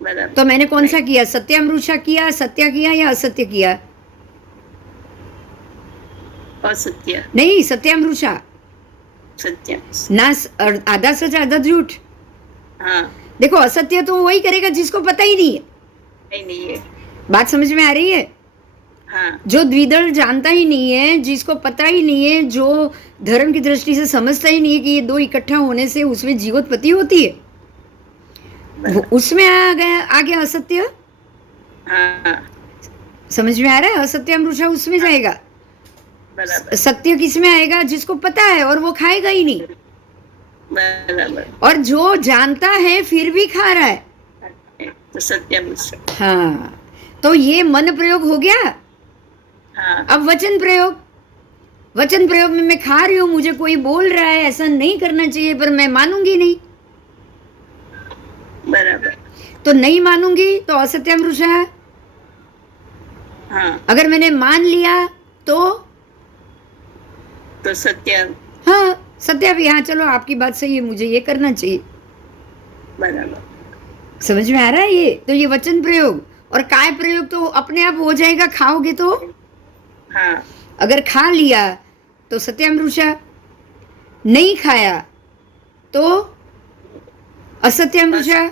बराबर। तो मैंने कौन सा किया, सत्यामृषा किया, सत्य किया या असत्य किया? असत्य नहीं, सत्यामृषा। सत्य ना आधा सच आधा झूठ। हाँ। देखो, असत्य तो वही करेगा जिसको पता ही नहीं है। नहीं है। बात समझ में आ रही है? हाँ। जो द्विदल जानता ही नहीं है, जिसको पता ही नहीं है, जो धर्म की दृष्टि से समझता ही नहीं है कि ये दो इकट्ठा होने से उसमें जीवोत्पत्ति होती है, उसमें आ गया असत्य। हाँ। समझ में आ रहा है? असत्यामृषा उसमें जाएगा। सत्य किस में आएगा? जिसको पता है और वो खाएगा ही नहीं। बराबर। और जो जानता है फिर भी खा रहा है, तो सत्यामृषा। हाँ। तो ये मन प्रयोग हो गया। हाँ। अब वचन प्रयोग। वचन प्रयोग में मैं खा रही हूँ, मुझे कोई बोल रहा है ऐसा नहीं करना चाहिए, पर मैं मानूंगी नहीं। बराबर। तो नहीं मानूंगी तो असत्यामृषा। हाँ। अगर मैंने मान लिया तो सत्य। हाँ, सत्या भी। हाँ, चलो आपकी बात सही है, मुझे ये करना चाहिए। बराबर। समझ में आ रहा है ये? तो ये वचन प्रयोग। और काय प्रयोग तो अपने आप हो जाएगा, खाओगे तो। हाँ। अगर खा लिया तो सत्यामृषा, नहीं खाया तो असत्यामृषा।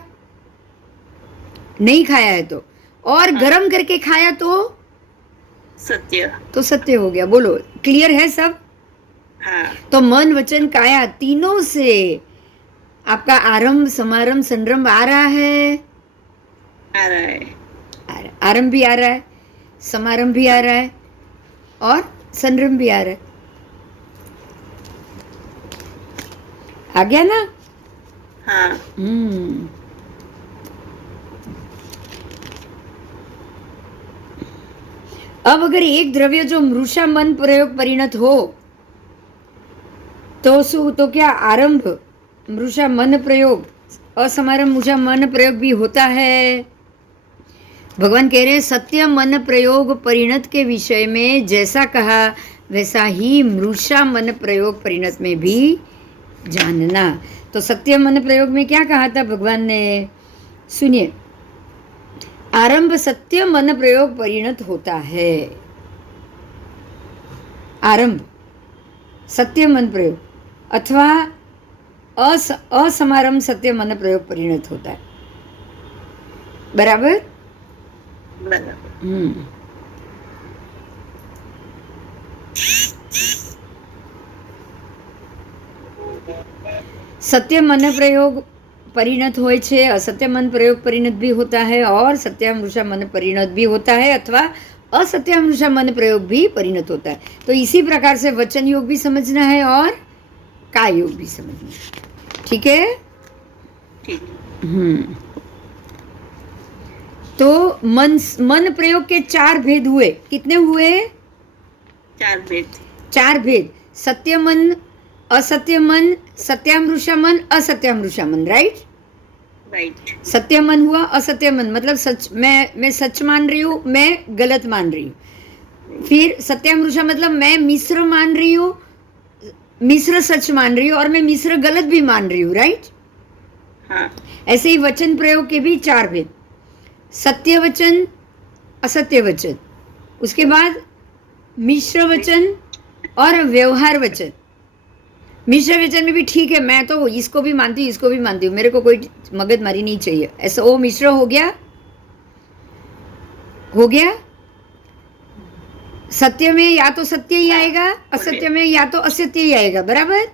नहीं खाया है तो, और गर्म करके खाया तो सत्य। तो सत्य हो गया। बोलो, क्लियर है सब? हाँ। तो मन, वचन, काया तीनों से आपका आरंभ, समारंभ, संरंभ आ रहा है। आ रहा है। आरंभ भी आ रहा है, समारंभ भी आ रहा है और संरंभ भी आ रहा है। आ गया ना? हाँ। अब अगर एक द्रव्य जो मृषा मन प्रयोग परिणत हो तो શું? तो क्या आरंभ मृषा मन प्रयोग असमारंभ मृषा मन प्रयोग भी होता है? भगवान कह रहे हैं सत्य मन प्रयोग परिणत के विषय में जैसा कहा वैसा ही मृषा मन प्रयोग परिणत में भी जानना। तो सत्य मन प्रयोग में क्या कहा था भगवान ने? सुनिए, आरंभ सत्य मन प्रयोग परिणत होता है। आरंभ सत्य मन प्रयोग अथवा असमारंभ सत्य मन प्रयोग परिणत होता है। बराबर? सत्य मन प्रयोग परिणत होय छे, असत्य मन प्रयोग परिणत भी होता है और सत्यामृषा मन परिणत भी होता है अथवा असत्यामृषा मन प्रयोग भी परिणत होता है। तो इसी प्रकार से वचन योग भी समझना है और काय योग भी समझना है। ठीक है? तो मन प्रयोग के 4 भेद हुए। कितने हुए? 4 भेद। सत्य मन, असत्य मन, सत्यामृषा मन, असत्यामृषा मन। राइट? सत्य मन हुआ, असत्य मन मतलब सच, मैं सच मान रही हूँ, मैं गलत मान रही हूँ। फिर सत्यामृषा मतलब मैं मिश्र मान रही हूँ, मिश्र सच मान रही हूँ और मैं मिश्र गलत भी मान रही हूँ। राइट? हाँ। ऐसे ही वचन प्रयोग के भी 4 भेद। सत्य वचन, असत्य वचन, उसके बाद मिश्र वचन और व्यवहार वचन। मिश्र वचन में भी ठीक है, मैं तो इसको भी मानती हूँ, इसको भी मानती हूँ, मेरे को कोई मगजमारी नहीं चाहिए, ऐसा वो मिश्र हो गया। हो गया? सत्य में या तो सत्य ही आएगा, असत्य में या तो असत्य ही आएगा। बराबर?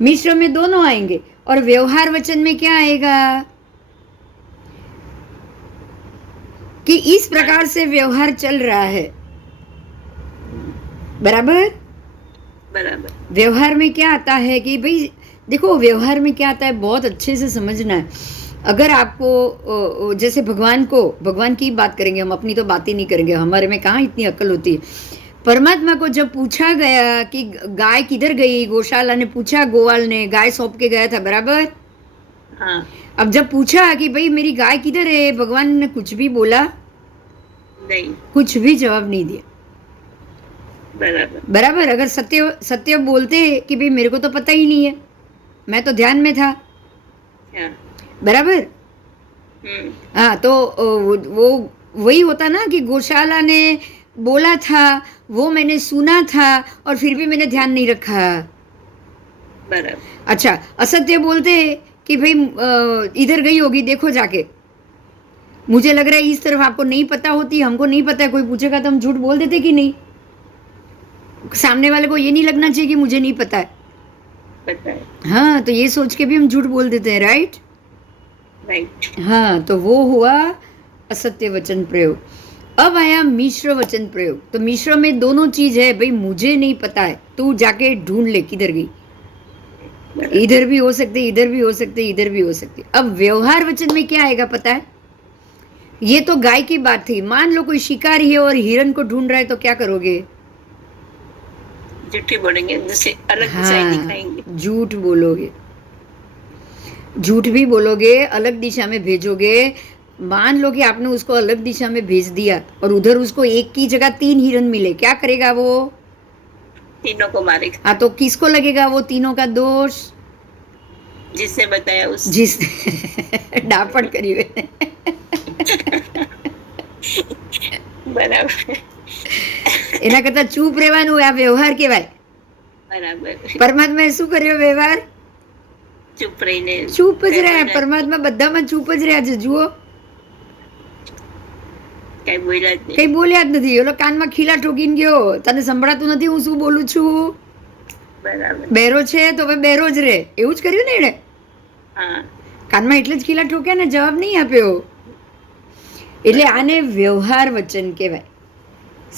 मिश्र में दोनों आएंगे। और व्यवहार वचन में क्या आएगा कि इस प्रकार से व्यवहार चल रहा है। बराबर? व्यवहार में क्या आता है कि भाई देखो, व्यवहार में क्या आता है बहुत अच्छे से समझना है। अगर आपको जैसे भगवान की बात करेंगे हम, अपनी तो बात ही नहीं करेंगे, हमारे में कहाँ इतनी अक्ल होती है। परमात्मा को जब पूछा गया कि गाय किधर गई, गौशाला ने पूछा, गोवाल ने गाय सौंप के गया था। बराबर? हाँ। अब जब पूछा कि भाई मेरी गाय किधर है, भगवान ने कुछ भी बोला नहीं, कुछ भी जवाब नहीं दिया। बराबर? अगर सत्य बोलते कि भाई मेरे को तो पता ही नहीं है, मैं तो ध्यान में था। बराबर? हाँ, तो वो वही होता ना कि गौशाला ने बोला था, वो मैंने सुना था और फिर भी मैंने ध्यान नहीं रखा। बराबर। अच्छा, असत्य बोलते कि भाई इधर गई होगी, देखो जाके, मुझे लग रहा है इस तरफ, आपको नहीं पता होती, हमको नहीं पता है, कोई पूछेगा तो हम झूठ बोल देते कि नहीं? सामने वाले को ये नहीं लगना चाहिए कि मुझे नहीं पता है। हाँ, तो ये सोच के भी हम झूठ बोल देते हैं। राइट? हाँ, तो वो हुआ असत्य वचन प्रयोग। अब आया मिश्र वचन प्रयोग। तो मिश्र में दोनों चीज है, भाई मुझे नहीं पता है, तू जाके ढूंढ ले किधर गई। इधर भी हो सकते, इधर भी हो सकते, इधर भी हो सकते। अब व्यवहार वचन में क्या आएगा पता है? ये तो गाय की बात थी। मान लो कोई शिकारी है और हिरन को ढूंढ रहा है, तो क्या करोगे? झूठी बोलेंगे, जैसे अलग दिशा दिखाएंगे। झूठ बोलोगे, झूठ भी बोलोगे, अलग दिशा में भेजोगे। मान लो कि आपने उसको अलग दिशा में भेज दिया और उधर उसको एक की जगह 3 हिरन मिले, क्या करेगा वो? तीनों को मारेगा। हाँ, तो किसको लगेगा वो तीनों का दोष? जिसने बताया उस, जिसने डापड़ करी हुई। बराबर। એના કરતા ચૂપ રહેવાનું, આ વ્યવહાર કહેવાય। પરમાત્માએ શું કર્યો વ્યવહાર? ચૂપ રહીને, ચૂપ જ રહ્યા। પરમાત્મા બધામાં ચૂપ જ રહ્યા છે। જુઓ, કઈ બોલ્યા જ નથી। ઓલો કાનમાં ખીલા ઠોકીને ગયો, તને સંભળાતું નથી હું શું બોલું છું? બેરો છે તો હવે બેરો જ રે, એવું જ કર્યું ને એણે। કાનમાં એટલે જ ખીલા ઠોક્યા ને, જવાબ નહીં આપ્યો। એટલે આને વ્યવહાર વચન કહેવાય.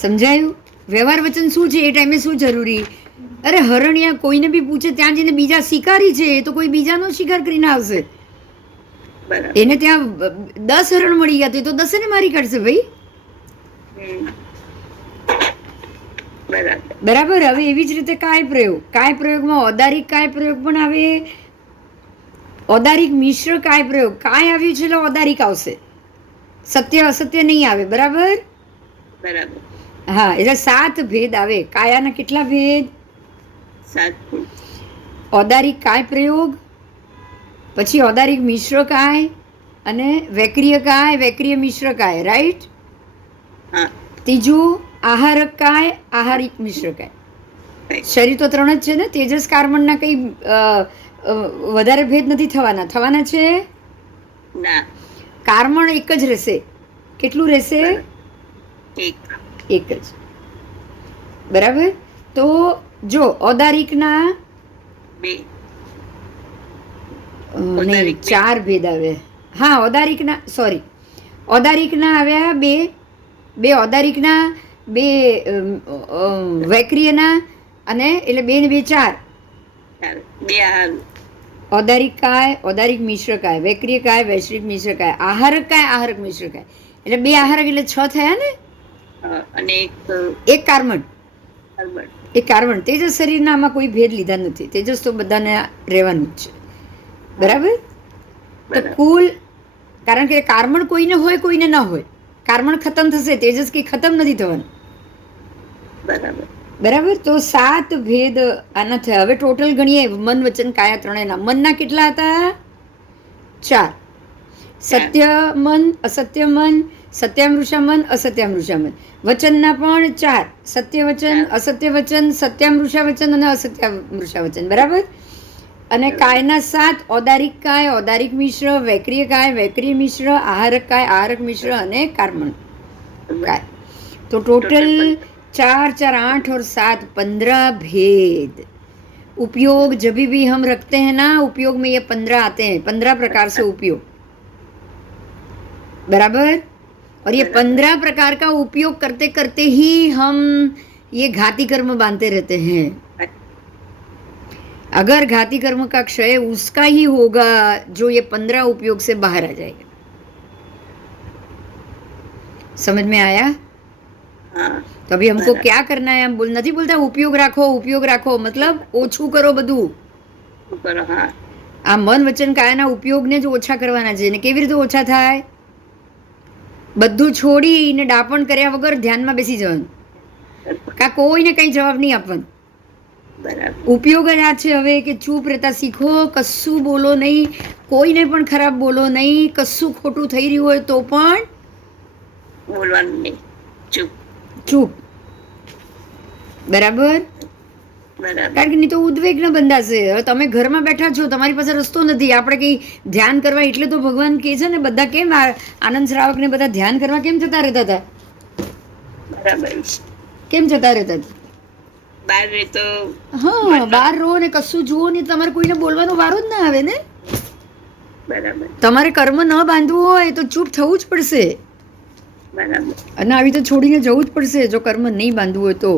સમજાયું? વ્યવહાર વચન શું છે? એ ટાઈમે શું જરૂરી? અરે હરણિયા કોઈને બી પૂછે ત્યાં જઈને બીજા શિકારી છે, એ તો કોઈ બીજાનો શિકાર કરીને આવશે. બરાબર. એને ત્યાં 10 હરણ મળી ગયા તો એ તો 10 ને મારી કાઢશે ભાઈ. હમ. બરાબર. બરાબર. હવે એવી જ રીતે કાય પ્રયોગ. કાય પ્રયોગમાં ઔદારિક કાય પ્રયોગ પણ આવે, ઔદારિક મિશ્ર કાય પ્રયોગ. કાય આવ્યું છે એટલે ઔદારિક આવશે, સત્ય અસત્ય નહીં આવે. બરાબર. બરાબર. હા, એટલે 7 ભેદ આવે. કાયાના કેટલા ભેદ? 7. ઔદારિક કાય પ્રયોગ, પછી ઔદારિક મિશ્ર કાય અને વૈક્રિય કાય, વૈક્રિય મિશ્ર કાય. રાઈટ. હા. ત્રીજું આહારક કાય, આહારિક મિશ્ર કાય. શરીર તો 3 જ છે ને. તેજસ કાર્બનના કંઈ વધારે ભેદ નથી થવાના. થવાના છે? ના. કાર્બન એક જ રહેશે. કેટલું રહેશે? 1. એક જ. બરાબર. તો જો ઔદારિકના 2. નહીં, ઔદારિક 4 ભેદ આવે. હા, ઔદારિકના સોરી, ઔદારિકના આવ્યા 2 ઔદારિકના, 2 વૈક્રિયના, અને એટલે 2 ને 2 4. 2 આહાર. ઔદારિક કાય, ઔદારિક મિશ્ર કાય, વૈક્રિય કાય, વૈશ્વિક મિશ્ર કાય, આહારક કાય, આહારક મિશ્ર કાય. એટલે 2 આહારક એટલે 6 થયા ને. અને એક કાર્બન. કાર્બન. એ કાર્બન. તેજસ શરીરના આમાં કોઈ ભેદ લીધા નથી. તેજસ તો બધાને રહેવાનું જ છે. બરાબર. તો કુલ, કારણ કે કાર્બન કોઈને હોય કોઈને ન હોય. કાર્બન ખતમ થશે, તેજસ કંઈ ખતમ નથી થવાનું. બરાબર. બરાબર. તો 7 ભેદ આના થયા. હવે ટોટલ ગણીએ મન વચન કાયા ત્રણેયના. મનના કેટલા હતા? 4. સત્ય મન, અસત્ય મન, સત્યામૃષા મન, અસત્યામૃષા મન. વચનના પણ 4. સત્ય વચન, અસત્ય વચન, સત્યામૃષા વચન અને અસત્યામૃષા વચન. બરાબર. અને કાયના 7. ઔદારિક કાય, ઔદારિક મિશ્ર, વૈક્રિય કાય, વૈક્રિય મિશ્ર, આહારક કાય, આહારક મિશ્ર અને કાર્બન કાય. तो टोटल 4 4 8 और 7 15 भेद. उपयोग जब भी हम रखते हैं ना, उपयोग में ये 15 आते हैं. 15 प्रकार से उपयोग. बराबर. और ये 15 प्रकार का उपयोग करते करते ही हम ये घाती कर्म बांधते रहते हैं. अगर घाती कर्म का क्षय उसका ही होगा जो ये 15 उपयोग से बाहर आ जाएगा. समझ में आया? हाँ. तो अभी हमको क्या करना है? हम नहीं बोलता उपयोग राखो, मतलब ओछું કરો બધું. હા. આ મન વચન કાયાના ઉપયોગને જ ઓછા કરવાના છે. ને કેવી રીતે ઓછા થાય? બધું છોડીને ડાપણ કર્યા વગર ધ્યાનમાં બેસી જવાનું. કા કોઈને કંઈ જવાબ નહીં આપવાનો. ઉપયોગ જ આ છે હવે કે ચૂપ રહેતા શીખો. કશું બોલો નહીં, કોઈને પણ ખરાબ બોલો નહીં. કશું ખોટું થઈ રહ્યું હોય તો પણ બોલવાનું નહીં. ચૂપ. બરાબર. કારણ કે નહીં તો ઉદ્વેગના બંધાશે. હવે તમે ઘરમાં બેઠા છો, તમારી પાસે રસ્તો નથી. આપણે કંઈ ધ્યાન કરવા એટલે તો ભગવાન કહે છે ને, બધા કેમ આનંદ શ્રાવક ને બધા ધ્યાન કરવા કેમ જતા રહેતા હતા? બરાબર. કેમ જતા રહેતા હતા? બહાર રહેતો. હા, બહાર રહો ને કશું જુઓ ને, તમારે કોઈને બોલવાનો વારો જ ના આવે ને. બરાબર. તમારે કર્મ ન બાંધવું હોય તો ચૂપ થવું જ પડશે. બરાબર. અને આવી તો છોડીને જવું જ પડશે જો કર્મ નહીં બાંધવું હોય તો.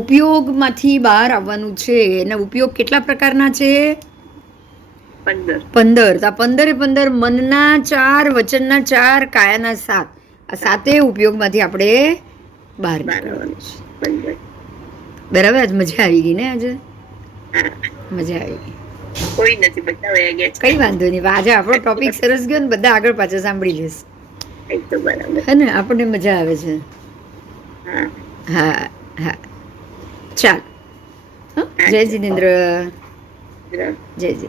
ઉપયોગમાંથી બહાર આવવાનું છે. એના ઉપયોગ કેટલા પ્રકારના છે? 15. 15. તો આ 15 મનના 4, વચનના 4, કાયાના 7. આ 7 ઉપયોગમાંથી આપણે બહાર નીકળવાનું છે. 15. બરાબર. આજ મજા આવી ગઈ ને? આજે મજા આવી ગઈ. કોઈ નથી, બધા વયા ગયા. કઈ વાંધો નહીં. આજે આપણો ટોપિક સરસ ગયો ને, બધા આગળ પાછળ સાંભળી લેશે. તો બરાબર. હે ને? આપણને મજા આવે છે. હા હા. ચાલ. જય જીનેન્દ્ર. જય જય.